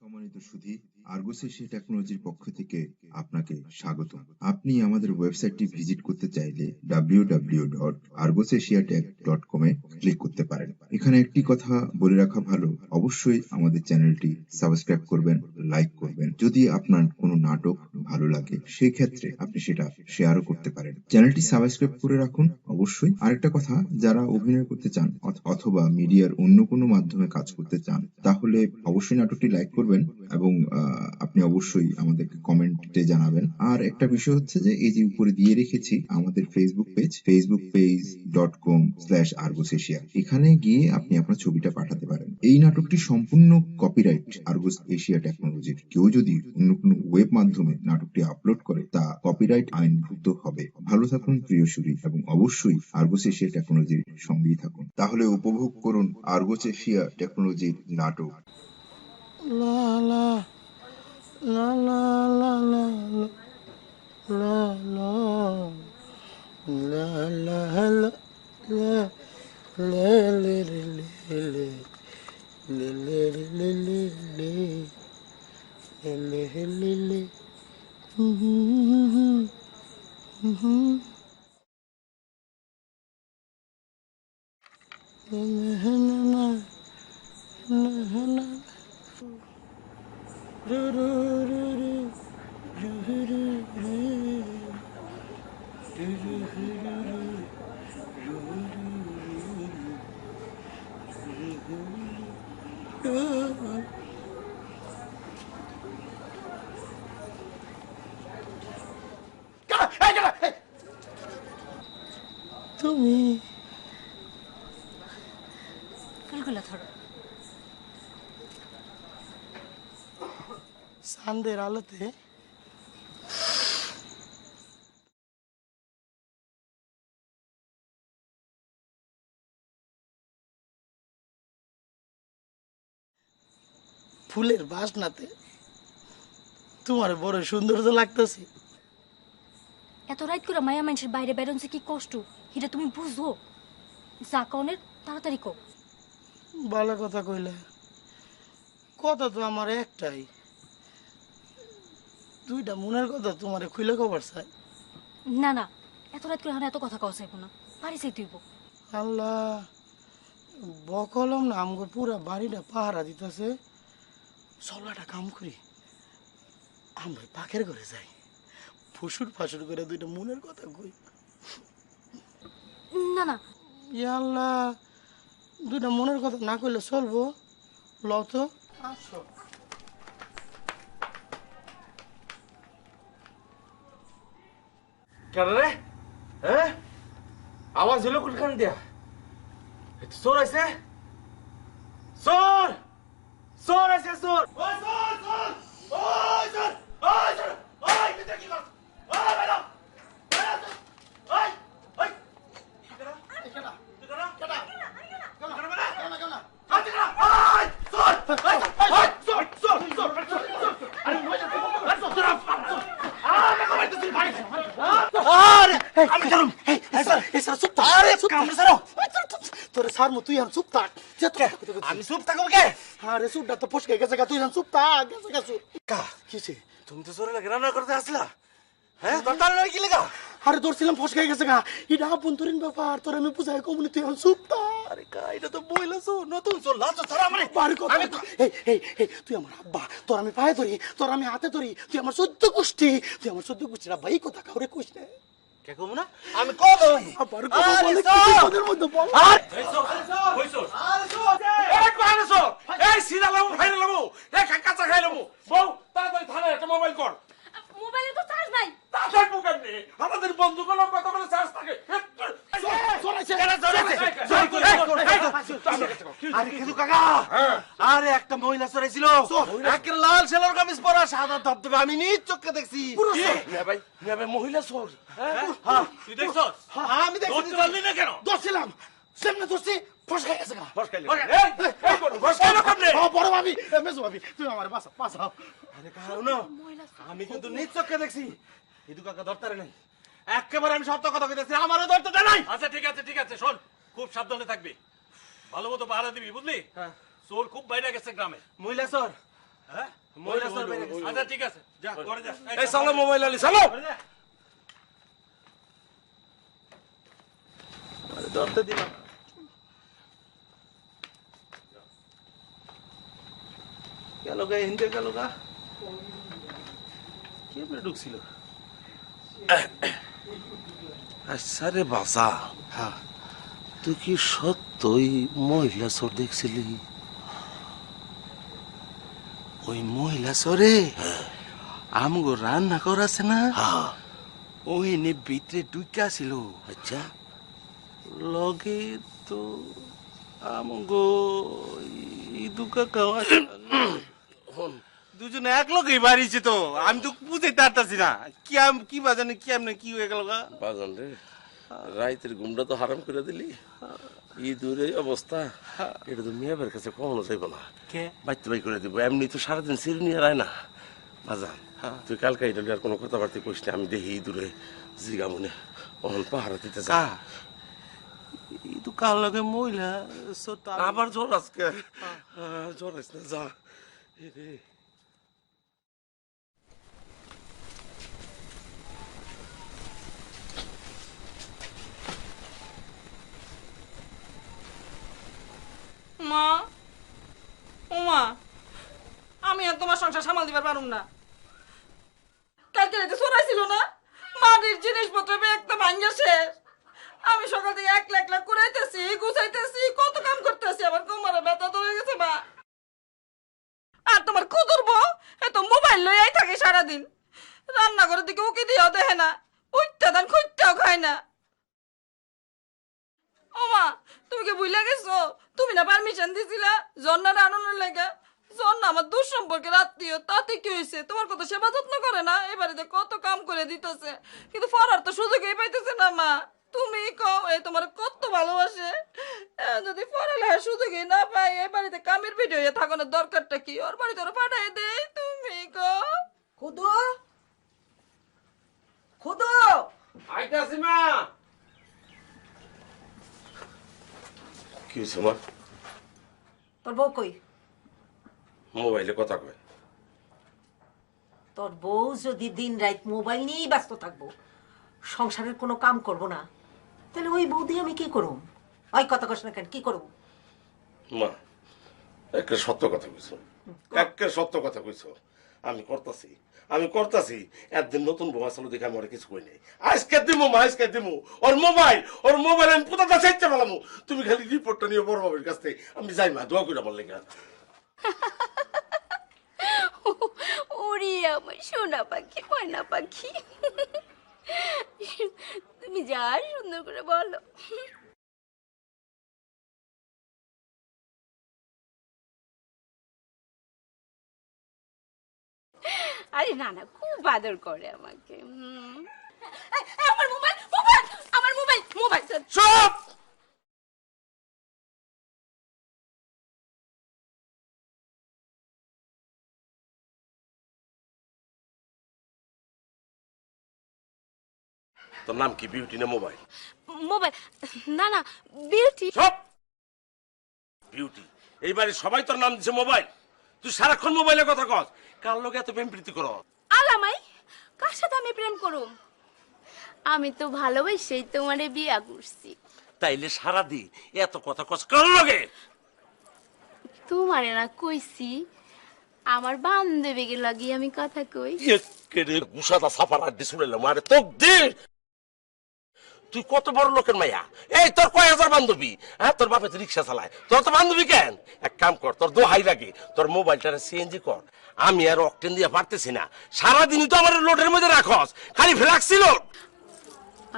সম্মানিত সুধী, আরগোস এশিয়া টেকনোলজির পক্ষ থেকে আপনাকে স্বাগত। আপনি আমাদের ওয়েবসাইটটি ভিজিট করতে চাইলে www.argosasiatech.com এ ক্লিক করতে পারেন। এখানে একটি কথা বলে রাখা ভালো, অবশ্যই আমাদের চ্যানেলটি সাবস্ক্রাইব করবেন, লাইক করবেন। যদি আপনার কোনো নাটক ভালো লাগে সেই ক্ষেত্রে আপনি সেটা শেয়ারও করতে পারেন। চ্যানেলটি সাবস্ক্রাইব করে রাখুন অবশ্যই। আরেকটা কথা, যারা অভিনয় করতে চান অথবা মিডিয়ার অন্য কোনো মাধ্যমে কাজ করতে চান, তাহলে অবশ্যই নাটকটি লাইক করবেন এবং আপনি অবশ্যই আমাদেরকে কমেন্টে জানাবেন। আর একটা বিষয় হচ্ছে যে এই যে উপরে দিয়ে রেখেছি আমাদের ফেসবুক পেজ, facebook.com/argosasia, এখানে গিয়ে আপনি আপনার ছবিটা পাঠাতে পারেন। এই নাটকটি সম্পূর্ণ কপিরাইট আরগোস এশিয়া টেকনোলজির। কেউ যদি অন্য কোনো ওয়েব মাধ্যমে নাটকটি আপলোড করে তা কপিরাইট আইনভুক্ত হবে। ভালো থাকুন প্রিয় সুরী, এবং অবশ্যই আরগোস এশিয়া টেকনোলজির সঙ্গেই থাকুন। তাহলে উপভোগ করুন আরগোস এশিয়া টেকনোলজির নাটক। La la la la la la la la la la la la le le le le le le le le le le le le তুমি ফুলগুলো ধরো। চাঁদের আলোতে ফুলের বাসনাতে তোমার বড় সৌন্দর্য লাগতেছে। এত রাত করে মায়া মানুষের বাইরে বেরোনছে কি কষ্ট, এটা তুমি বুঝো? যা কনের তাড়াতাড়ি কো। ভালো কথা কইলা, কথা তো আমার একটাই, দুইটা মনের কথা তোমারে খুলে খবর চাই। না না, এত রাত করে এত কথা কওয়া চাইবো না, পারিস তুইব। আল্লাহ, বকলম না আমগো পুরা বাড়িটা পাহারা দিতেছে। চলো একটা কাম করি, আমরা পাখের ঘরে যাই, ফুসুর ফাসুর করে দুইটা মনের কথা কই। না না, আল্লাহ, দুইটা মনের কথা না কইলে চলবো? লও তো। আসো। কেন রে? হ্যাঁ, আওয়াজ হলো কোনখান দিয়া? চোর আছে, চোর চোর আছে, চোর। ওই চোর, চোর, ওই চোর, ওই চোর, ওই ভিতরে কি করছ? ওই বেরো, বেরো চোর, ওই, ওই। কেডা? কেডা? কেডা? কেডা? কেডা বেটা? কেডা? ওই কেডা? ওই চোর, ওই চোর, চোর, চোর, চোর, চোর। আরে ওই চোর, আরে চোর, চোর, চোর। আরে কই তুই ভাই? আরে আমি জানুম, এই স্যার চুপ থাক। আরে কামড়ে ছাড়ো। তোরে ছাড়মু, তুই এখন চুপ থাক। আমি চুপ থাকবো কে? আরে চুপটা তো ফসকে গেছে গা, তুই এখন চুপ থাক। গেছে গেছে কা কিছে? তুমি তো চোরে লাগে রান্না করতে আসলা, হ্যাঁ? তোর তার কি লেগা? আরে ধরছিলাম ফসকে গেছে গা, এটা আভ্যন্তরীণ ব্যাপার, তোর আমি বুঝাই কমুনি, তুই এখন চুপ থাক। আরে কা, এটা তো বইলা চোর, নতুন চোর, লাজ ছাড়া মানে বাড়ি কথা। এই তুই আমার আব্বা, তোর আমি পায়ে ধরি, তোর আমি হাতে ধরি, তুই আমার 14 গোষ্ঠী, তুই আমার 14 গোষ্ঠীর আব্বা, এই কথা কাউরে কইস না। কে কম না? আমি কম আবার কথা বলে কি তোদের মধ্যে বল। আর এই চোর, কই চোর? আরে চোর, এক বাহানা চোর, এই সিধা লামু ফাইনা লামু, এই কাঁচা খাই লামু। বউ তাড়াতাড়ি থানায় একটা মোবাইল কর। মোবাইলে তো চার্জ নাই। তা থাকবো কেমনে? আমাদের বন্ধুগুলো কত করে চার্জ থাকে? আরে কিন্তু কাকা, আরে একটা মহিলা চড়াইছিল, একটা লাল সেলোর কামিজ পরা, সাদা ধবধবে, আমি নিজ চোখে দেখছি। মিয়া ভাই মহিলা চোর। তুই দেখছস? আমি দেখছি। ধরতে পারলি না কেন? ধরছিলাম, সামনে ধরছি, ফসকে গেছে গা। বড় ভাবি, মেজো ভাবি, তুই আমার বাসা বাসাও। আরে কাকা শুনো, আমি কিন্তু নিজ চোখে দেখছি, ইদু কাকা ধরতে নাই। একেবারে আমি সত্য কথা কইতেছি, আমারও ধরতে দেয় নাই। আচ্ছা ঠিক আছে, ঠিক আছে, শোন, খুব সাবধানে থাকবি। ভালো মতো পাহারা দিবি বুঝলি? হ্যাঁ। চোর খুব বাইরে গেছে গ্রামে। মহিলা চোর। হ্যাঁ, মহিলা চোর বাইরে গেছে। আচ্ছা ঠিক আছে, যা ঘরে যা। এই চলো মোবাইল আলি চলো। ঘরে যা। আরে ধরতে দিলাম। গেল গা হিন্দে গেল গা। কেমনে ঢুকছিল? আচ্ছা রে বাসা, হ্যাঁ তুই কি সত্যই মহিলা চোর দেখছিলি? ওই মহিলা সরে আমগো রান্না করাছে না, হ্যাঁ। ওই নে ভিতরে ঢুকা ছিল। আচ্ছা লগে তো আমগো ইদু কাকা দুজনে এক লোকই বাড়িছে তো, আমি তো বুঝতে পারতাছি না কি বাজানে কেমনে কি হয়ে গেল গা। বাজান রে, রাইতের ঘুমটা তো হারাম করে দিলি। দূরে অবস্থা, এটা তো মেয়ের কাছে কখনো যাইব না। কে বাইতে বাই করে দিব, এমনি তো সারাদিন সিঁড়ি নিয়ে রায় না। বাজান তুই কালকে এটা আর কোনো কথাবার্তা কইস না, আমি দেখি দূরে জিগা মনে অহন পাহারা দিতে যা। কা ইদু কার লগে মহিলা সরটা আবার জ্বর আজকে, জ্বর আস না, যা রে। মা, ওমা, আমি আর তোমার সংসার সামাল দিবার পারুম না। কালকে রাতে চোরাইছিল না, মাটির জিনিসপত্র একটা ভাঙ্গা শেষ। আমি সকাল থেকে একলা একলা কুড়াইতেছি, গুছাইতেছি, কত কাম করতেছি, আমার কোমরে ব্যথা ধরে গেছে মা। আর তোমার কুতুর বউ এত মোবাইল লইয়াই থাকে সারাদিন, রান্নাঘরের দিকে উকি দিয়েও দেখে না, উঠতে দেন খুঁজতেও খায় না। ওমা, তুমি কি ভুলে গেছো? তুমি না পারমিশন দিছিলা জন্নার আনন্দের লেগে? জন্না আমার দূর সম্পর্কের আত্মীয়, তাতে কি হয়েছে? তোমার কত সেবা যত্ন করে না, এই বাড়িতে কত কাম করে দিতেছে, কিন্তু ফরার তো সুযোগই পাইতেছে না মা। তুমি কও এই তোমার কত ভালোবাসে, যদি পড়ালেখার সুযোগই না পাই, এই বাড়িতে কামের ভিডিও থাকানোর দরকারটা কি? ওর বাড়িতে ওরা পাঠাই দেই, তুমি কও। খুদু, খুদু, আইতাছি মা। কি হয়েছে মা? তোর বউ কই? মোবাইলে কথা কয়। তোর বউ যদি দিন রাত মোবাইল নিয়েই ব্যস্ত থাকবো, সংসারের কোনো কাম করবো না, তাহলে ওই বউ দিয়ে আমি কি করব? ওই কথা কস না কেন, কি করব? মা একটা সত্য কথা কইছো, একটা সত্য কথা কইছো। আমি করতাছি একদিন নতুন বউ আসলো দেখে আমি ওর কিছু কই নাই। আজকে দিমু মা, আজকে দিমু। ওর মোবাইল আমি পুতাটা চাইতে পেলাম। তুমি খালি রিপোর্টটা নিয়ে বড় বাবার কাছ থেকে আমি যাই মা, দোয়া করে আমার লেগে। ওরে আমার সোনা পাখি, ময়না পাখি, তুমি যা সুন্দর করে বলো। আরে না না, খুব আদর করে আমাকে। আমার মোবাইল, মোবাইল, আমার মোবাইল, মোবাইল। চুপ! তোর নাম কি? বিউটি না মোবাইল? মোবাইল না না, বিউটি। সব বিউটি। এইবারে সবাই তোর নাম দিছে মোবাইল। তুই সারাক্ষণ মোবাইলের কথা কস। কার লোকে এত প্রেম প্রীতি কর? আলামাই, কার সাথে আমি প্রেম করুম? আমি তো ভালোবাসেই তোমারে বিয়া করছি। তাইলে সারাদিন এত কথা কস কার লোকে? তোমারে না কইছি আমার বান্ধবীকে লাগিয়ে আমি কথা কই। একেরে গুসাদা সাফার আড্ডি শুনেলাম। আরে তোক দে, তুই কত বড় লোকের মাইয়া। এই তোর কয় হাজার বান্ধবী? হ্যাঁ, তোর বাপে তো রিক্সা চালায়, তোর তো বান্ধবী কেন? এক কাম কর, তোর দোহাই লাগে, তোর মোবাইলটা সিএনজি কর। আমি আর অকটেন দিয়ে পারতেছি না, সারাদিনই তো আমার লোডের মধ্যে রাখস, খালি ফ্লাক্সি লোড।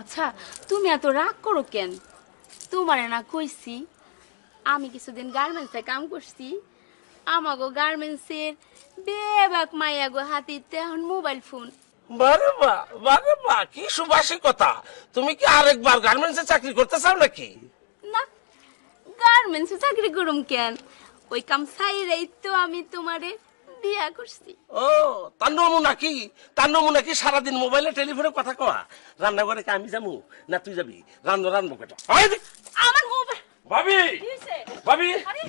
আচ্ছা, তুমি এত রাগ করো কেন? তোমারে না কইছি আমি কিছুদিন গার্মেন্টসে কাম করছি, আমাগো গার্মেন্টসের বেবাক মাইয়াগো হাতিতে এখন মোবাইল ফোন। বারে বা, কি সুবাসী কথা। তুমি কি আরেকবার গার্মেন্টসে চাকরি করতে চাও নাকি? না, গার্মেন্টসে চাকরি করুম কেন? ওই কাম ছাইরাই তো আমি তোমারে বিয়া করছি। ও, তার নমুনা কি সারাদিন মোবাইলে টেলিফোনে কথা কওয়া? রান্নাঘরে কি আমি যাবো না তুই যাবি? রান্নাবো কেটা? আমার মোবাইল, ভাবি কিসে? ভাবি আরে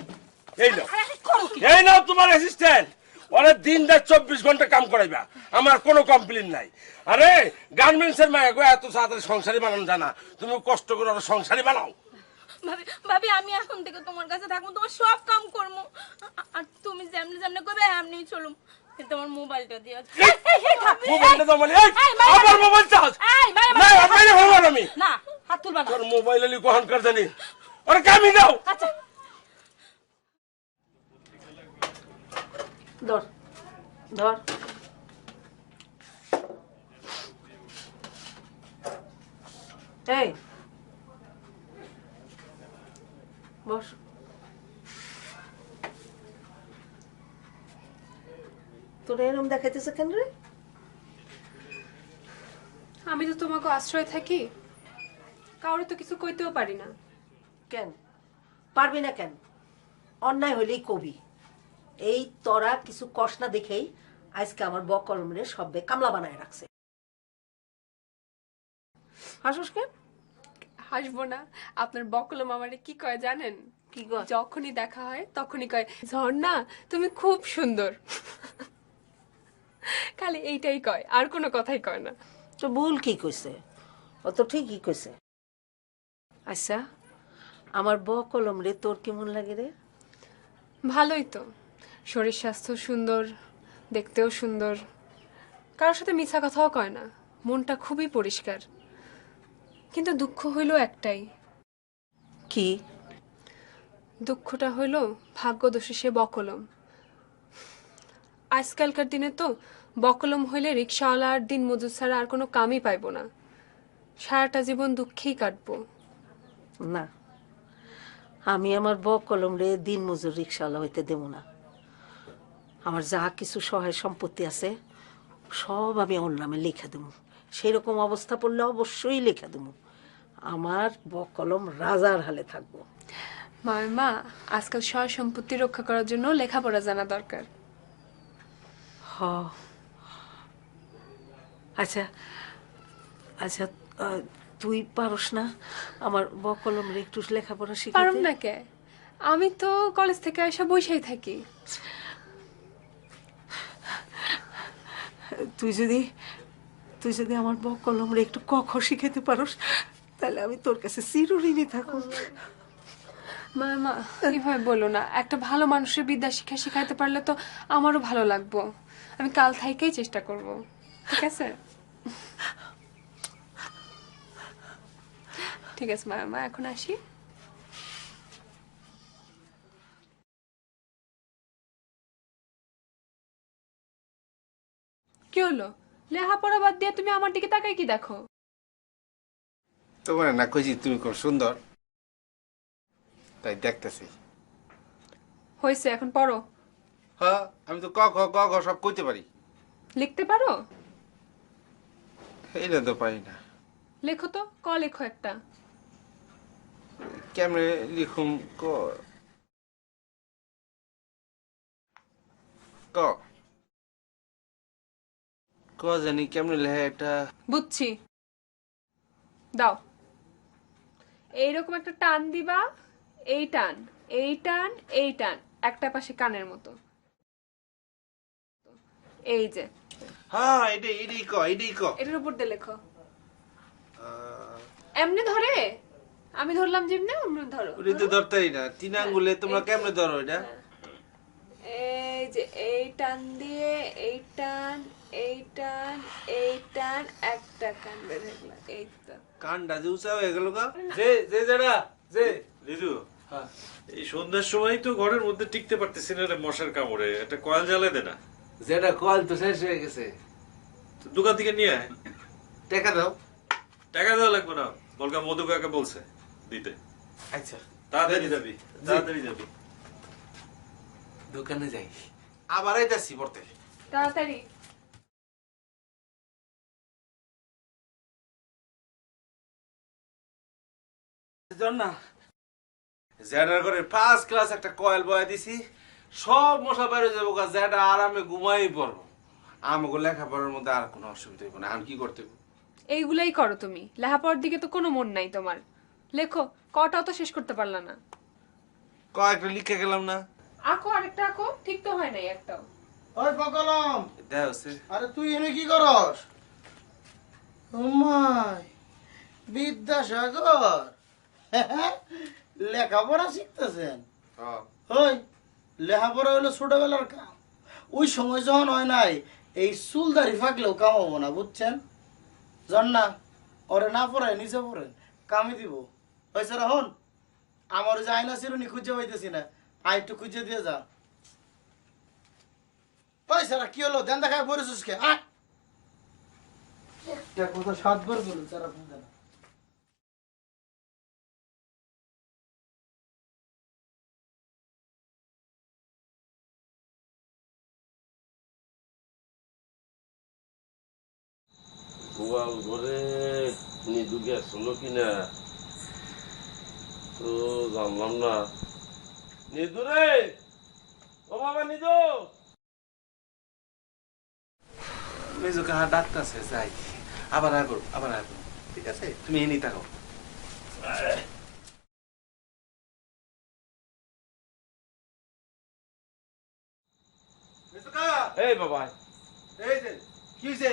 এই নাও আরে করো কি? এই নাও তোমার অ্যাসিস্ট্যান্ট। ওরা দিন রাত 24 ঘন্টা কাম করাইবা, আমার কোনো কমপ্লেন নাই। আরে গার্মেন্টসের মায়া গো এত তাড়াতাড়ি সংসারী বানানো জানা, তুমি কষ্ট করে ওরা সংসারী বানাও। ভাবি ভাবি আমি এখন থেকে তোমার কাছে থাকবো, তোমার সব কাম করবো, আর তুমি যেমনি যেমনি করবে এমনি চলুম। কিন্তু আমার মোবাইলটা দিয়ে মোবাইলটা দাও মানে আবার মোবাইল চার্জ না বাইরে হবো আমি না হাত তুলবা না। তোর মোবাইল আলি কখন কর জানি ওরা কামি দাও। আচ্ছা ধর ধর এই বস। তোরা এরম দেখাইতেছে কেন রে? আমি তো তোমাকে আশ্রয় থাকি, কাউরে তো কিছু কইতেও পারি না। কেন পারবি না কেন? অন্যায় হইলেই কবি। এই তোরা কিছু কষ না দেখেই আজকে আমার বকলমরে সবে কামলা বানায় রাখছে। হাসুস কেন? হাসবো না, আপনার বকলম আমারে কি কয় জানেন? কি গো? যখনই দেখা হয় তখনই কয়, ঝর্ণা তুমি খুব সুন্দর। খালি এইটাই কয়, আর কোনো কথাই কয় না। তো ভুল কি কইছে? ও তো ঠিকই কইছে। আচ্ছা আমার বকলম রে তোর কেমন লাগে রে? ভালোই তো, শরীর স্বাস্থ্য সুন্দর, দেখতেও সুন্দর, কারোর সাথে মিছা কথাও কয় না, মনটা খুবই পরিষ্কার। কিন্তু দুঃখ হইল একটাই। কি দুঃখটা হইল ভাগ্যদোষী সে বকলম। আজকালকার দিনে তো বকলম হইলে রিক্সাওয়ালা আর দিন মজুর ছাড়া আর কোনো কামই পাইব না, সারাটা জীবন দুঃখেই কাটবো। না, আমি আমার বকলম রে দিন মজুর রিক্সাওয়ালা হইতে দেব না। আমার যা কিছু সহায় সম্পত্তি আছে সব আমি ওর নামে লিখে দেবো। সেই রকম অবস্থা পড়লে অবশ্যই লিখে দেবো। আমার বকলম রাজার হালে থাকবো। মা, আজকাল সয় সম্পত্তি রক্ষা করার জন্য লেখাপড়া জানা দরকার। হ আচ্ছা আচ্ছা, তুই পারস না আমার বকলম রে একটু লেখাপড়া শিখাতে? পারুম না কে, আমি তো কলেজ থেকে এসে বসেই থাকি। তুই যদি আমার বকলম রে একটু ক খ শিখাতে পারস তাহলে আমি তোর কাছে চিরঋণী থাকুম। মা এইভাবে বলো না, একটা ভালো মানুষের বিদ্যা শিক্ষা শিখাইতে পারলে তো আমারও ভালো লাগবো। আমি কাল থেকেই চেষ্টা করব, ঠিক আছে? ঠিক আছে মা, এখন আসি। কি হলো? লেখাপড়া বাদ দিয়ে তুমি আমার দিকে তাকাই কি দেখো? তোমার না কইছি তুমি খুব সুন্দর, তাই দেখতেছি। হয়েছে, এখন পড়ো। হ্যাঁ, আমি তো ক খ গ ঘ সব কইতে পারি। লিখতে পারো? এইটা তো পারি না। লেখো তো, ক লেখো একটা। কেমনে লিখুম? ক ক ক জানি কেমনে লেখা এটা। বুঝছি, দাও। এইরকম একটা টান দিবা, এই টান, এই টান, এই টান, একটা পাশে কানের মতো। এই যে হ্যাঁ, এটাই ক, এটাই ক। এটার উপর দিয়ে লেখো। এমনি ধরে? আমি ধরলাম যেমনি, অমনি ধরো। ওটা তো ধরতেই না, তিন আঙ্গুলে তোমরা কেমনে ধরো এটা? এই যে এই টান দিয়ে এই টান, এই টান, এই টান, একটা কান বের হয়ে গেল। এই তো কানটা যে উঁচা হয়ে গেল গা। লিজু, এই সন্ধ্যার সময় তো ঘরের মধ্যে টিকতে পারতেছি না রে, মশার কামড়ে। একটা কয়েল জ্বালাই দে না। যেটা কল তো শেষ হয়ে গেছে। তো দোকান থেকে নিয়ে আয়। টাকা দাও। টাকা দেওয়া লাগবে না, বলকা মধু কাকা বলছে দিতে। আচ্ছা, তাড়াতাড়ি যাবি, তাড়াতাড়ি যাবি। দোকানে যাই, আবার আইতাছি পড়তে। তাড়াতাড়ি। না, জেডার করে ফার্স্ট ক্লাস একটা কয়েল বয়া দিছি, সব মশা বাইরে যাবো, জেডা আরামে ঘুমাই পড়বো। আমাকে লেখাপড়ার মধ্যে আর কোনো অসুবিধা হইব না। আমি কি করতে হবে? এইগুলাই করো তুমি, লেখাপড়ার দিকে তো কোনো মন নাই তোমার। লেখো, কটাও তো শেষ করতে পারলা না। কয়েকটা লিখে গেলাম না। আঁকো আরেকটা আঁকো, ঠিক তো হয় নাই একটাও। ওই পকলম, দেখ হচ্ছে আরে তুই এনে কি করস? ওমাই বিদ্যাসাগর লেখাপড়া শিখতেছেন? ওই লেখাপড়া হলো ছোটবেলার কাম, ওই সময় যখন হয় নাই এই চুলদারি ফাঁকলেও কাম হবো না, বুঝছেন? জান না, ওরে না পড়ায় নিচে পড়েন, কামে দিব। হয়েছে রাহুন, আমার যে আয়না চিরুনি খুঁজে পাইতেছি না, আয় একটু খুঁজে দিয়ে যা। ওই সারা কি হলো, দেন দেখায় পড়েছিস কে? একটা কথা 7 বার বলুন সারা ফোন দেন। গোয়াল ঘরে নিদু গেছিল কিনা তো জানলাম না। নিদু রে, ও বাবা নিদু। মেজোকে ডাকতেছে, যাই আবার আগো, আবার আগো, ঠিক আছে? তুমি এনে থাকো। এই বাবা, এই যে কি হইছে?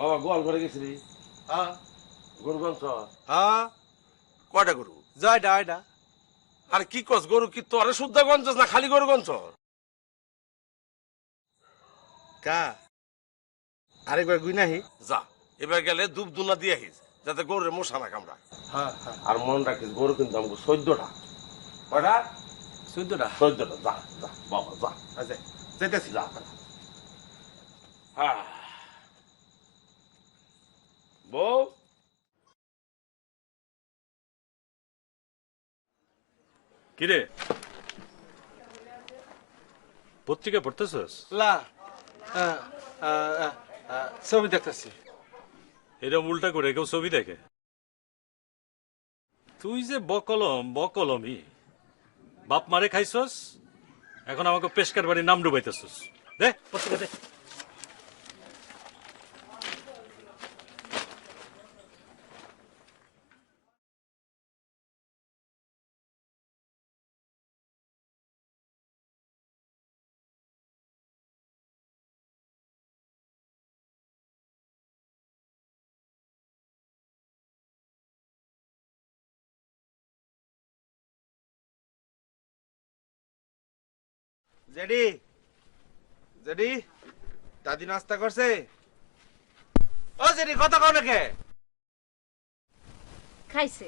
বাবা গোয়াল ঘরে গেছিলি? হ্যাঁ গরু গঞ্চ হ্যাঁ, কয়টা গরু? জয়ডা ওইটা। আর কি কস, গরু কি তোরে শুদ্ধ গঞ্চস না খালি গরু গঞ্চ? কা আরেকবার গুই নাহি? যা, এবার গেলে ধূপ ধুনা দিয়ে আহিস, যাতে গরুরে মশা না কামড়া। হ্যাঁ হ্যাঁ, আর মন রাখিস, গরু কিন্তু আমাকে 14টা। কয়টা? 14টা। 14টা। যা যা বাবা যা। আচ্ছা যাইতেছি। যা। হ্যাঁ বউ, কিরে পত্রিকা পড়তেছস? লা ছবি দেখতেছি। এরকম উল্টা করে কেউ ছবি দেখে? তুই যে বকলম বকলমই, বাপ মারে খাইছস, এখন আমাকে পেশকার বাড়ির নাম ডুবাইতেছস। দে পত্রিকা দে। জেডি, জেডি, দাদি নাস্তা করছে? ও জেডি, কথা কও না কে? খাইছে।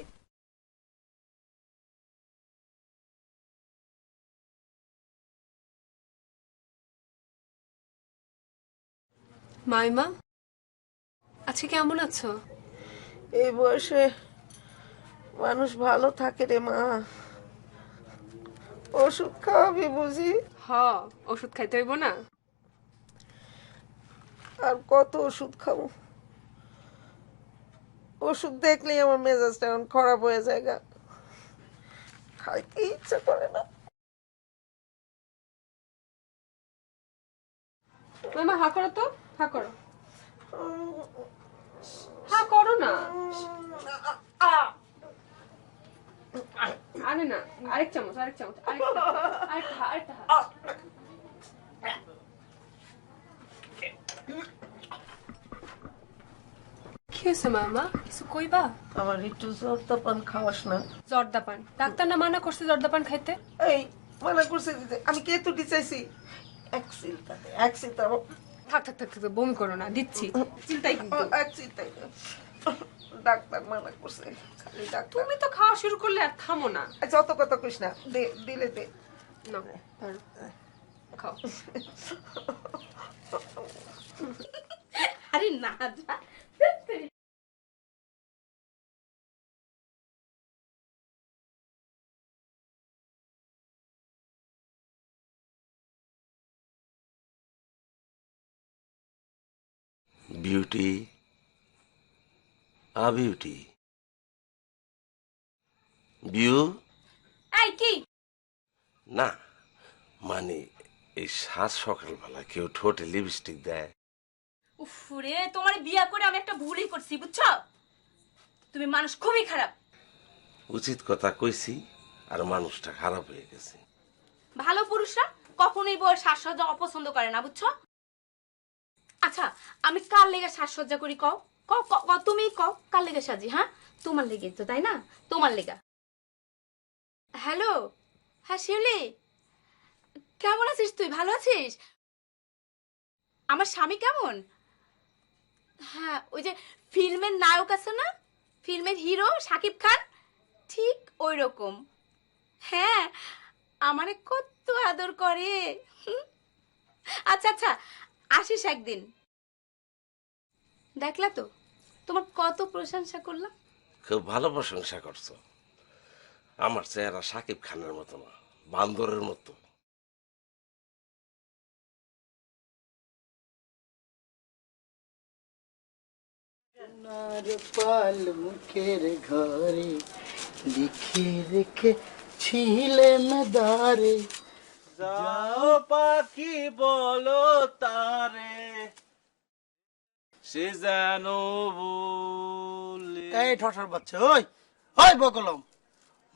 মাইমা, আজকে কেমন আছো? এই বয়সে মানুষ ভালো থাকে রে মা। ওষুধ খাওয়াবি বুঝি? হ, ওষুধ খাইতে হইব না? আর কত ওষুধ খাবো? ওষুধ দেখলেই আমার মেজাজটা এখন খারাপ হয়ে যায় গা, খাইতে ইচ্ছা করে না। মাইমা হা করো তো, হা করো, হা করো না। আরে না, আরেক চামচ, আরেক চামচ, আরেকটা, আরেকটা, আরেকটা। কি হয়েছে মামা, কিছু কইবা? আমার একটু জর্দাপান খাওয়াস না? জর্দাপান? ডাক্তার না মানা করছে জর্দাপান খাইতে? এই মানা করছে দিতে, আমি কে তুটি চাইছি? এক চিলতাতে, এক চিলতা। থাক থাক থাক থাক, বমি করো না, দিচ্ছি। চিন্তাই কিন্তু এক চিলতাই ডাক্তার মানা করছে। খালি ডাক্তার। তুমি তো খাওয়া শুরু করলে আর থামো না। যত কথা কইস না, দে দিলে দে। না ধরো, খাও। আরে না যা। বিউটি, আ বিউটি, বিউ। এই কি? না মানে এই সাত সকালবেলা কেউ ঠোঁটে লিপস্টিক দেয়? উফরে, তোমার বিয়া করে আমি একটা ভুলই করছি, বুঝছো? তুমি মানুষ খুবই খারাপ। উচিত কথা কইছি আর মানুষটা খারাপ হয়ে গেছে। ভালো পুরুষরা কখনোই বউয়ের সাজসজ্জা অপছন্দ করে না, বুঝছো? আচ্ছা, আমি কার লেগে সাজসজ্জা করি কও? তুমি কও কার লেগে সাজি? হ্যাঁ, তোমার লেগে তো, তাই না? তোমার লেগা। হ্যালো, হ্যাঁ শিউলি, কেমন আছিস তুই? ভালো আছিস? আমার স্বামী কেমন? হ্যাঁ, ওই যে ফিল্মের নায়ক আছে না, ফিল্মের হিরো শাকিব খান, ঠিক ওই রকম। হ্যাঁ, আমারে কত আদর করে। আচ্ছা আচ্ছা, আসিস একদিন। দেখলা তো, তোমার কত প্রশংসা করলাম। খুব ভালো প্রশংসা করছো। আমার চেহারা সাকিব খানের মতো না, বান্দরের মতো। পাল মুখের ঘরে লিখে রেখে ছিলে মেদারে। যাও পাখি বলো তারে সে যেন বলে। এই ঠঠার বাচ্চা, ওই ওই বকলম,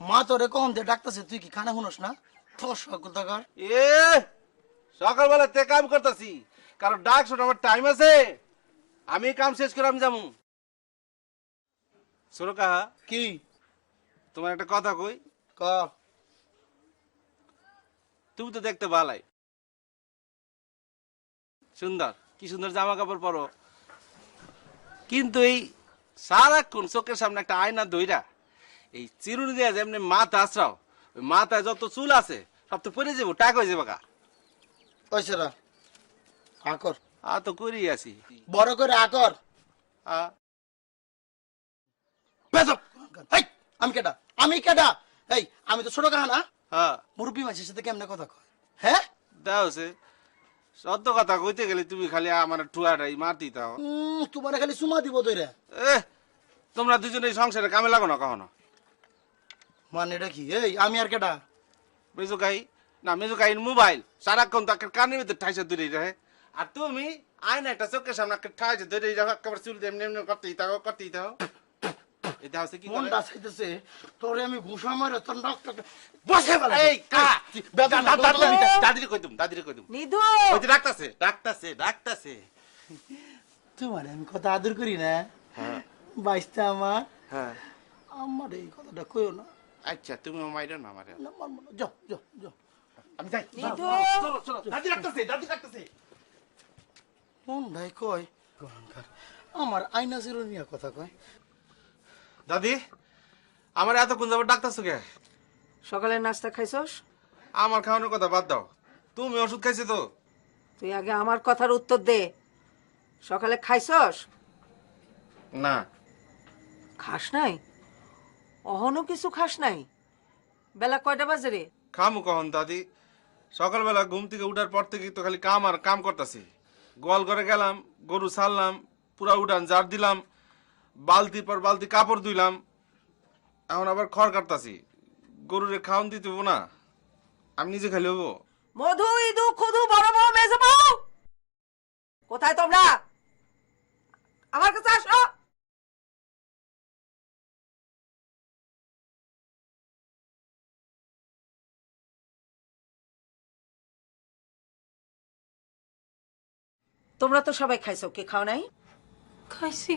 মা তোরে কখন দিয়ে ডাকতেছে, তুই কি খানা শুনোস না? ঠসা কোথাকার। এ সকালবেলা তে কাম করতেছি, কারণ ডাক শোনা আমার টাইম আছে। আমি কাম শেষ করে আমি যাবো। শোনো কাহা, কি তোমার একটা কথা কই। ক? তুমি তো দেখতে ভালাই, সুন্দর, কি সুন্দর জামা কাপড় পরো, কিন্তু এই সারাক্ষণ চোখের সামনে একটা আয়না ধইরা এই চিরুনি দিয়ে যেমনি মাথা আছড়াও, ওই মাথায় যত চুল আছে সব তো পরে যাবো, টাক হয়ে যাবো গা। পয়সারা আকর, আ তো করি আছি। বড় করে আকর। আ বেদব! এই, আমি কেডা? আমি কেডা? এই, আমি তো ছোট কাহা না? হ্যাঁ, মুরব্বী মানুষের সাথে কেমনে কথা কয়? হ্যাঁ, দাও সে সত্য কথা কইতে গেলে তুমি খালি আমার টুয়াটাই মারতি দাও। তোমার খালি চুমা দিব তৈরা। তোমরা দুজনে সংসারে কামে লাগো না কখনো। মানে এটা কি? এই, আমি আর কেডা? মেজুকাই না, মেজুকাইন মোবাইল সারাক্ষণ তো একটা কানের ভিতরে ঠাইসে দূরে রহে, আর তুমি আয়না একটা চোখের সামনে একটা ঠাইসে দূরে রাখো, একেবারে চুল দিয়ে এমনি এমনি করতেই থাকো, করতেই থাকো। এটা হচ্ছে কি করে? মনটা চাইতেছে তোরে আমি ঘুষা মারে তোর নাকটা বসে ফেলাই। এই কা দাদিরে কই তুমি, দাদিরে কই তুমি। নিধু, ওই যে ডাকতাছে ডাকতাছে ডাকতাছে। তোমার আমি কথা আদর করি না? হ্যাঁ বাইসটা আমার, হ্যাঁ, আমার এই কথাটা কইও না। আচ্ছা তুমি মাইরো না আমারে। না, মারবো না। যাও যাও যাও। আমি যাই। নিধু। চলো চলো, দাদি ডাকতাছে, দাদি ডাকতাছে। মন ভাই কয় গহনকার, আমার আয়না জিরো নিয়ে কথা কয়। দাদি, আমার এতক্ষণ যাবো ডাকতাছো কে? সকালে নাস্তা খাইছস? আমার খাওয়ানোর কথা বাদ দাও, তুমি ওষুধ খাইছো তো? তুই আগে আমার কথার উত্তর দে। সকালে খাইছস? না। খাস নাই? অহনো কিছু খাস নাই? বেলা কয়টা বাজে রে? খামু কখন দাদি? সকালবেলা ঘুম থেকে উঠার পর থেকে তো খালি কাম আর কাম করতেছি। গোয়াল ঘরে গেলাম, গরু ছাড়লাম, পুরা উঠান ঝাড় দিলাম, বালতির পর বালতি কাপড় ধুইলাম, এখন আবার খড় কাটতাছি। গরুরে খাওয়ান দিতে হবো না, আমি নিজে খালি হবো? মধু, ইদু, খুদু, বড় বউ, মেজো বউ, কোথায় তোমরা? আমার কাছে আসো। তোমরা তো সবাই খাইছো, কে খাও নাই? খাইছি।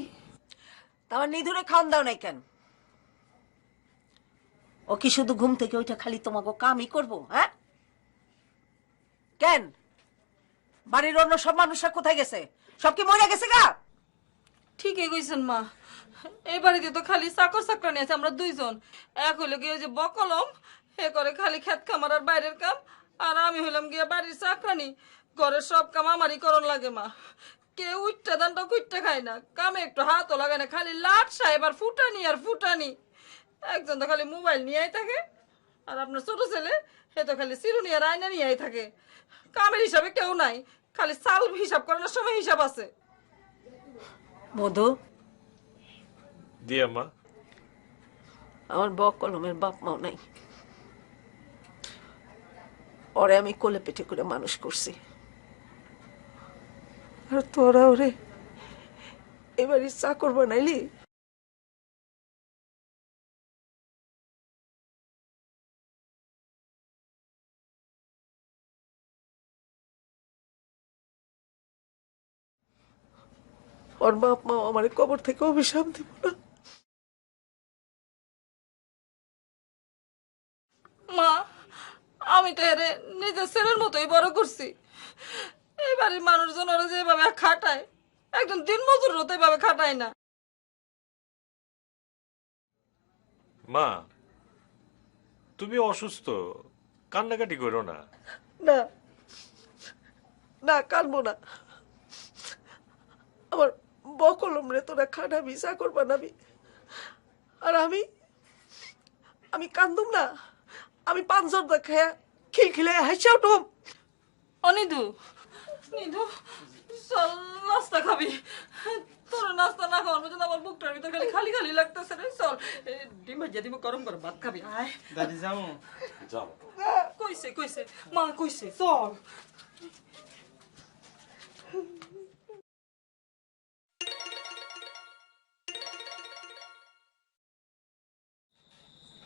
তোমার নিধুরে খাওন দাও নাই কেন? ও কি শুধু ঘুম থেকে ওইটা খালি তোমাকে কামই করবো? হ্যাঁ, কেন? বাড়ির অন্য সব মানুষরা কোথায় গেছে? সব কি মরে গেছে গা? ঠিকই কইছেন মা, এই বাড়িতে তো খালি চাকর চাকরানি আছে, আমরা দুইজন। এক হইলে গিয়ে ওই যে বকলম, হে করে খালি খেত খামার আর বাইরের কাম, আর আমি হইলাম গিয়ে বাড়ির চাকরানি। ঘরের সব কাম আমারই করণ লাগে মা। কেউ উঠটা দানটা কুইটটা খায় না, কামে একটু হাতও লাগায় না, খালি লাট সাহেব আর ফুটানি আর ফুটানি। একজন তো খালি মোবাইল নিয়েই থাকে, আর আপনার ছোট ছেলে হে তো খালি চিরুনি আর আয়না নিয়েই থাকে। কামের হিসাবে কেউ নাই, খালি চাল হিসাব করানোর সময় হিসাব আছে। মধু, দিয়া মা, আমার বক কলমের বাপ মাও নাই। ওরে আমি কোলে পেটে করে মানুষ করছি, আর তোরা ওরে এবারই চাকর বানাইলি। ওর বাপ মা আমার কবর থেকে অভিশাপ দিব না। মা আমি তো এরে নিজের ছেলের মতোই বড় করছি। এই বাড়ির মানুষজন ওরা যেভাবে খাটায় একজন দিন মজুর হতে এভাবে খাটায় না। মা তুমি অসুস্থ, কান্নাকাটি করো না। না না কানবো না। আমার বকলম রে তোরা খাটাবি চাকর বানাবি, আর আমি আমি কান্দুম না? আমি পাঁচজর্দা খায়া খিলখিলে হাসা উঠুম। অনিদু নিদু চল নাস্তা খাবি। তোর নাস্তা না খাওয়ার মধ্যে আমার বুকটার ভিতর খালি খালি খালি লাগতেছে রে। চল ডিম ভাজিয়া দিব, গরম গরম ভাত খাবি। আয় দাদি যাও যাও। কইছে কইছে মা কইছে চল।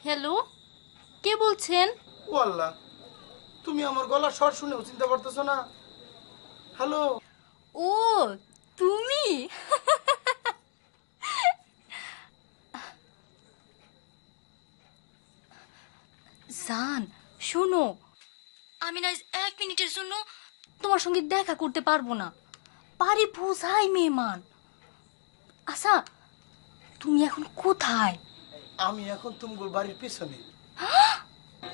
হ্যালো, কে বলছেন? ও আল্লাহ, তুমি আমার গলার স্বর শুনেও চিনতে পারতেছো না? হ্যালো। ও তুমি? জান শোনো, আমি না 1 মিনিটের জন্য তোমার সঙ্গে দেখা করতে পারবো না। বাড়ি বোঝাই মেহমান। আচ্ছা তুমি এখন কোথায়? আমি এখন তোমার বাড়ির পিছনে।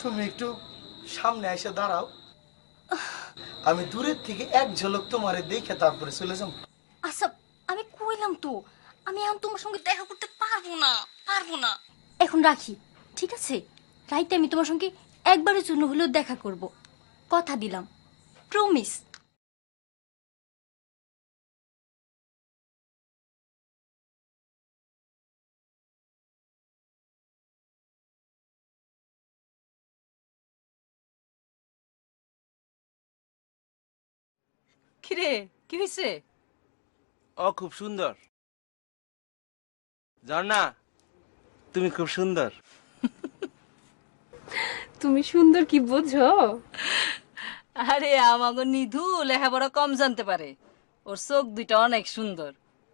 তুমি একটু সামনে এসে দাঁড়াও, আমি দূরের থেকে এক ঝলক তোমারে দেখে তারপরে চলে যাব। আচ্ছা আমি কইলাম তো আমি এখন তোমার সঙ্গে দেখা করতে পারবো না। এখন রাখি, ঠিক আছে? রাইতে আমি তোমার সঙ্গে একবারের জন্য হলেও দেখা করব, কথা দিলাম, প্রমিস। কিরে কি হয়েছে? ও খুব সুন্দর। ঝর্ণা তুমি খুব সুন্দর। তুমি সুন্দর কি বোঝো? আরে আমাগো নিধু লেখাপড়া কম জানতে পারে, ওর চোখ দুইটা অনেক সুন্দর,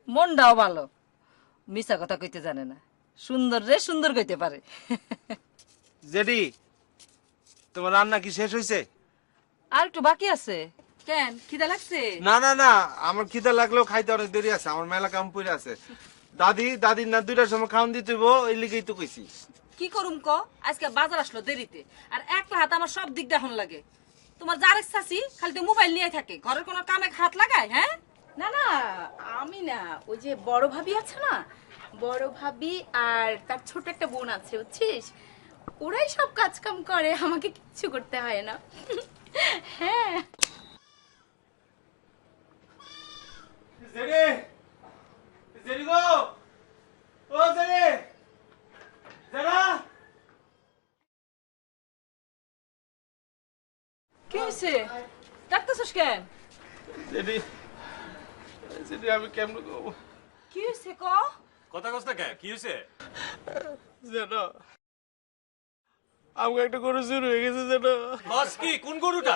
মনটাও ভালো, মিছা কথা কইতে জানে না, সুন্দর রে সুন্দর কইতে পারে। জেডি তোমার রান্না কি শেষ হয়েছে? আর একটু বাকি আছে। কেন খিদা লাগছে? না না না, আমার খিদা লাগলেও খাইতে অনেক দেরি আছে, আমার মেলা কাম পড়ে আছে। দাদির না 2টার সময় খাওয়ান দিতে হইব, এই লিগেই তো কইছি। কি করুম ক, আজকে বাজার আসলো দেরিতে, আর একলা হাত আমার সব দিক দেখন লাগে। তোমার যার ইচ্ছাছি খালি তো মোবাইল নিয়ে থাকে, ঘরের কোনো কামে হাত লাগায়? হ্যাঁ না না, আমি না, ওই যে বড় ভাবি আছে না, বড় ভাবি আর তার ছোট একটা বোন আছে, বুঝছিস? ওরাই সব কাজ কাম করে, আমাকে কিচ্ছু করতে হয় না। হ্যাঁ জেডি গো, ও জেডি, জেডা। কি হয়েছে? ডাকতেছিস কেন? জেডি আমি কেমন করবো? কি হয়েছে ক? কথা কস না কে? কি হয়েছে? জানো আমাকে একটা গরু চুরি হয়ে গেছে জানো। বস কি কোন গরুটা?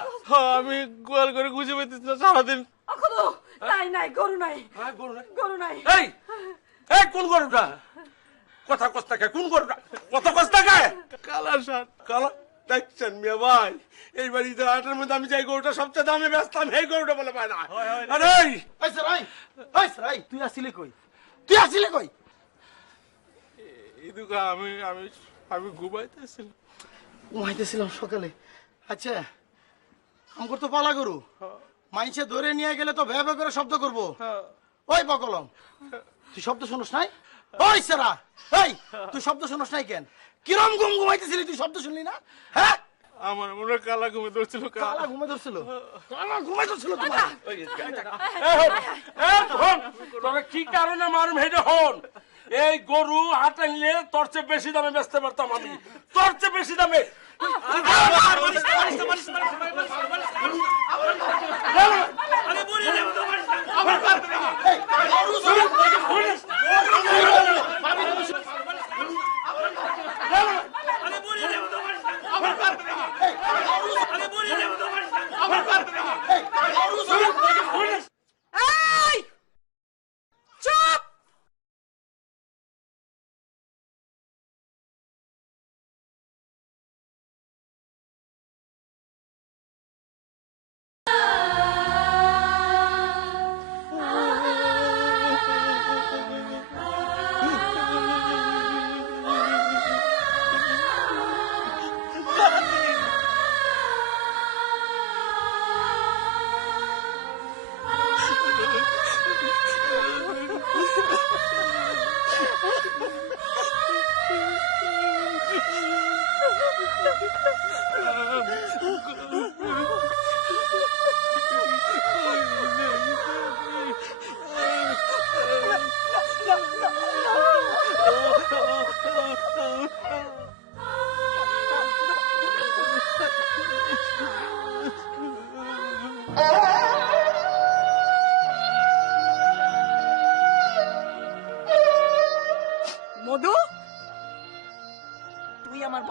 আমি গোয়াল করে খুঁজে পেতেছি না সারাদিন। এখনো নাই গরু নাই। গরু নাই। এই এই কোন গরুটা? কথা কস্তা কে? কোন গরুটা? কথা কস্তা কে? কালা শার্ট। কালা দেখছেন মিয়া ভাই, এই বাড়িতে হাটের মধ্যে আমি যাই গরুটা সবচেয়ে দামে বেচতাম, এই গরুটা বলে পায় না। আরে এই সরাই তুই আসিলি কই? এই দুকা আমি ঘুমাইতেছিলাম। ঘুমাইতেছিলাম সকালে। আচ্ছা আমার তো পালা গরু, মাইনসে ধরে নিয়ে গেলে তো ভ্যা ভ্যা করে শব্দ করবো। ওই বকলম, তুই শব্দ শুনস নাই? ওই সেরা, এই তুই শব্দ শুনস নাই কেন? কিরম ঘুমাইতেছিলি, তুই শব্দ শুনলি না? হ্যাঁ আমার মনে হয় কালা ঘুমে ধরছিল। কালা ঘুমে ধরছিল তোমার? তবে কি কারণে মারুম হেডে হন? এই গরু হাটে নিলে তোর চেয়ে বেশি দামে বেচতে পারতাম আমি, তোর চেয়ে বেশি দামে।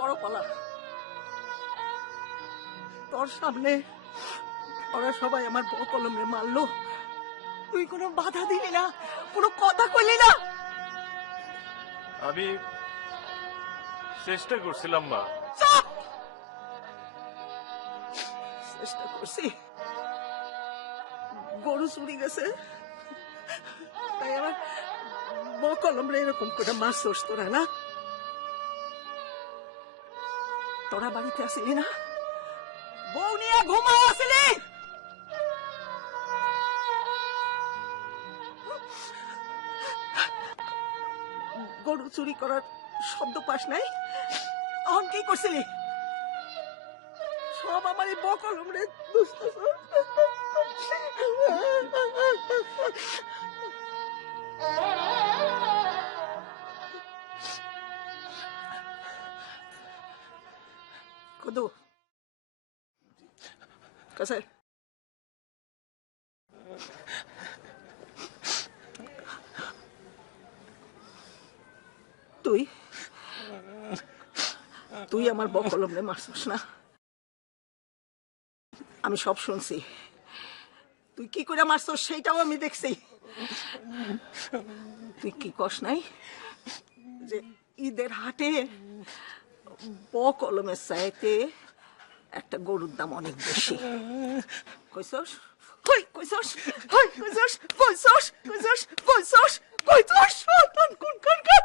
বড় পালা। তোর সামনে ওরা সবাই আমার কলমে মারলো, তুই কোনো বাধা দিলি না, কোনো কথা কইলি না। আমি চেষ্টা করছিলাম মা। চুপ! চেষ্টা করছি, গরু চুরি গেছে তাই আমার কলম রে এরকম করে মারছস তোরা না? তোরা বাড়িতে আসিলি না, বউ নিয়ে ঘুমায় আসিলি? গরু চুরি করার শব্দ পাস নাই? এখন কি করছিলি? সব আমার এই বকলম রে দুষ্ট। কদু কাছে তুই তুই আমার বকলম রে মারছিস না? আমি সব শুনছি। তুই কি করে মারছিস সেইটাও আমি দেখছি। তুই কি কস নাই যে ঈদের হাটে বকলমের চাইতে একটা গরুর দাম অনেক বেশি? কইছস? কই কইছস? কই কইছস? কইছস? কইছস? কইছস? কইছস? শয়তান কোনখানকার!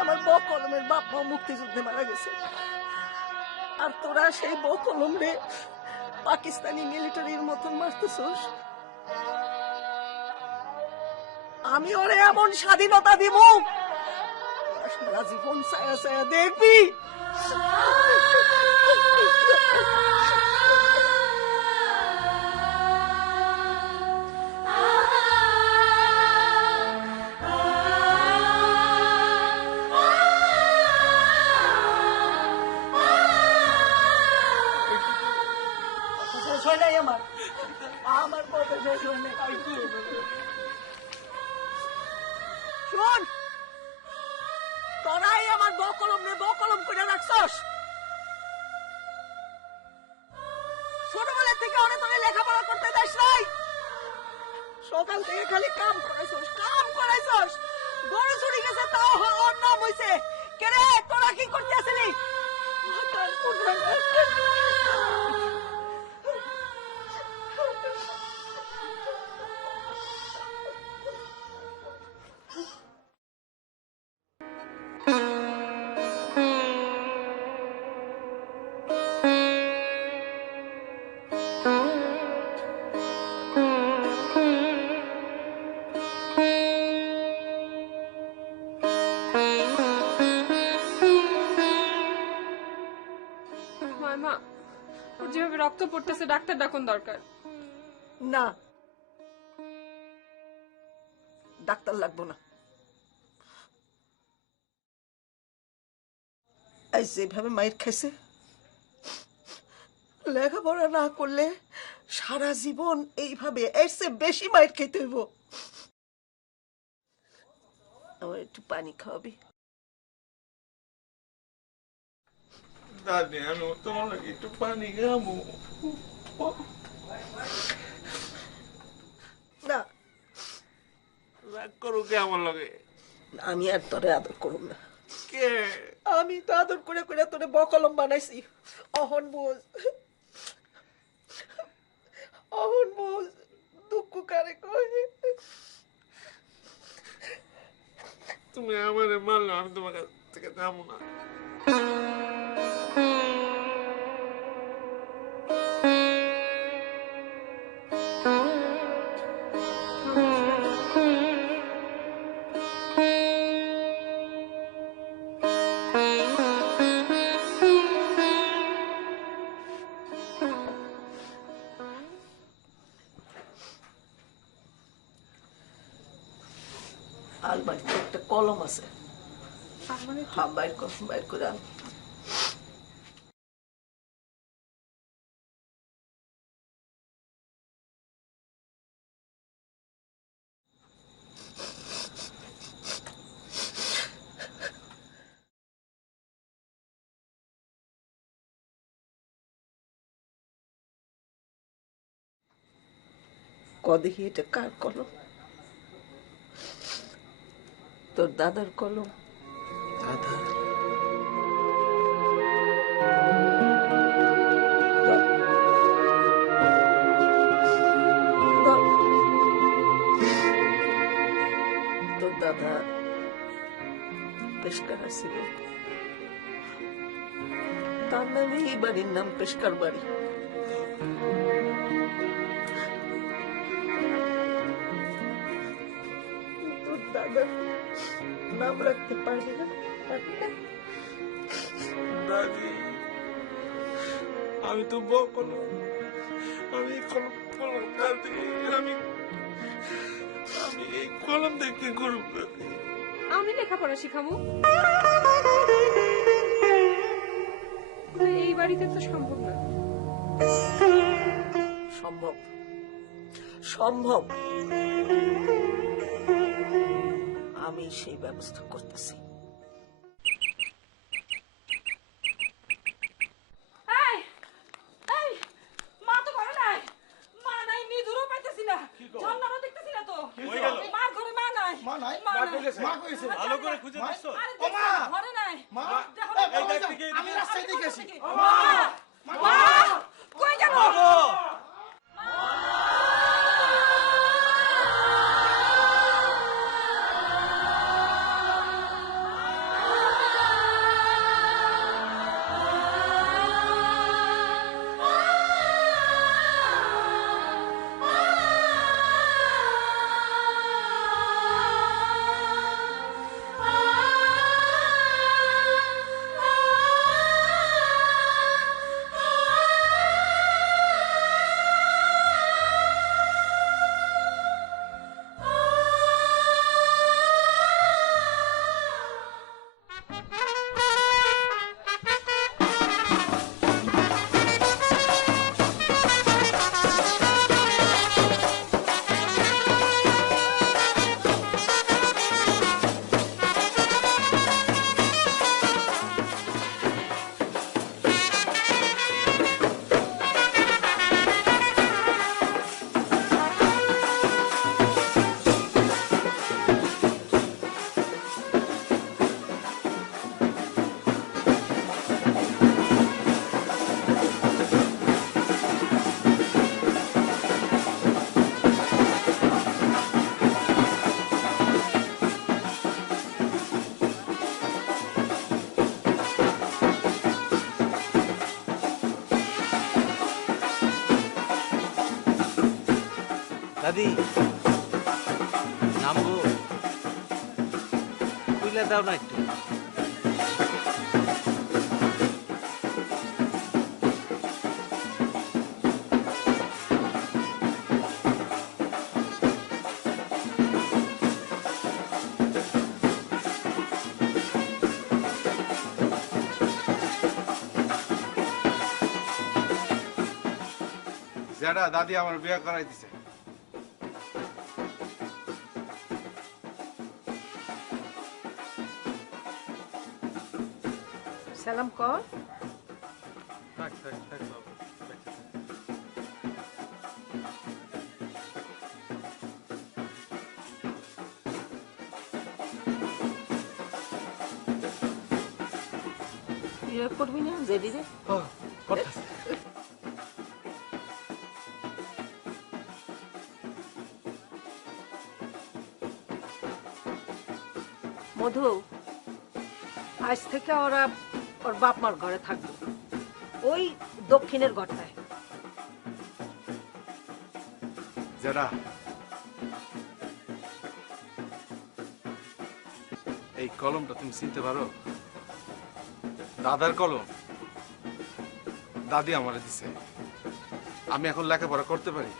আমার বকলমের বাপ মা মুক্তিযুদ্ধে মারা গেছে, আর তোরা সেই বকলম রে পাকিস্তানি মিলিটারির মতন মারতেছস। আমি ওরে এমন স্বাধীনতা দিব সারা জীবন ছায়া ছায়া দেখবি। আমার কথা শেষ হয় নাই। শোন, তোরাই আমার বকলম রে বকলম করে রাখছস। ছোটবেলা থেকে অনেক তোরে লেখাপড়া করতে দেস নাই। সকাল থেকে খালি কাম করাইছস, কাম করাইছস। গরু চুরি গেছে তাও ওর নাম হইছে। কে রে, তোরা কি করতে আসলি? মামা, ওর যেভাবে রক্ত পড়তেছে ডাক্তার ডাকুন দরকার। না, ডাক্তার লাগবো না। এই যেভাবে মায়ের খাইছে, লেখাপড়া না করলে সারা জীবন এইভাবে এর চেয়ে বেশি মায়ের খেতে হইব। আমার একটু পানি খাওয়াবি? দাদি, আমি তোমার লাগে একটু পানি খাবো। না, রাগ করো কে আমার লগে? আমি আর তোরে আদর করুম না। কে? আমি তো আদর করে করে তোরে বকলম বানাইছি। অহন বোঝ, অহন বোঝ দুঃখ কারে কয়। তুমি আমারে মারলে আমি তোমার কাছ থেকে যাবো না। আলমারিতে একটা কলম আছে, হ্যাঁ বাইর করে আন। দেখি এটা কার কলম? তোর দাদার কলম। দাদা তোর দাদা পেশকার ছিল, তার নামে এই বাড়ির নাম পেশকার বাড়ি। তোর দাদা নাম রাখতে পারবি না? দাদি আমি তো বকল, আমি কলম কলম দাদি, আমি এই কলম দেখে করব দাদি। আমি লেখাপড়া শিখাবো? এই বাড়িতে তো সম্ভব না। সম্ভব, সম্ভব। আমি সেই ব্যবস্থা করতেছি। মা তো ঘরে নাই, মা নাই, নিদুরও পাইতেছি না, ঝর্ণারও দেখতেছি না তো। মার ঘরে মা নাই, মা নাই? মা নাই। মা কইছে ভালো করে খুঁজে দেখছো? আরে ও মা! ঘরে নাই। মা দেখো এই না, বাবা যাও, আমি রাস্তায় দেখে আসি। মা! মা! কই গেল? দাদি নামবো, বুঝলে দাও না একটু। যেটা দাদি আমার বিয়ে করাই দিছে। সালাম কর। থাক থাক থাক বাবা। ইয়ে করবি না জেডি রে? মধু, আজ থেকে ওরা ওর বাপ মার ঘরে থাকবে, ওই দক্ষিণের ঘরটায়। যেটা এই কলমটা তুমি চিনতে পারো? দাদার কলম, দাদি আমারে দিছে। আমি এখন লেখাপড়া করতে পারি।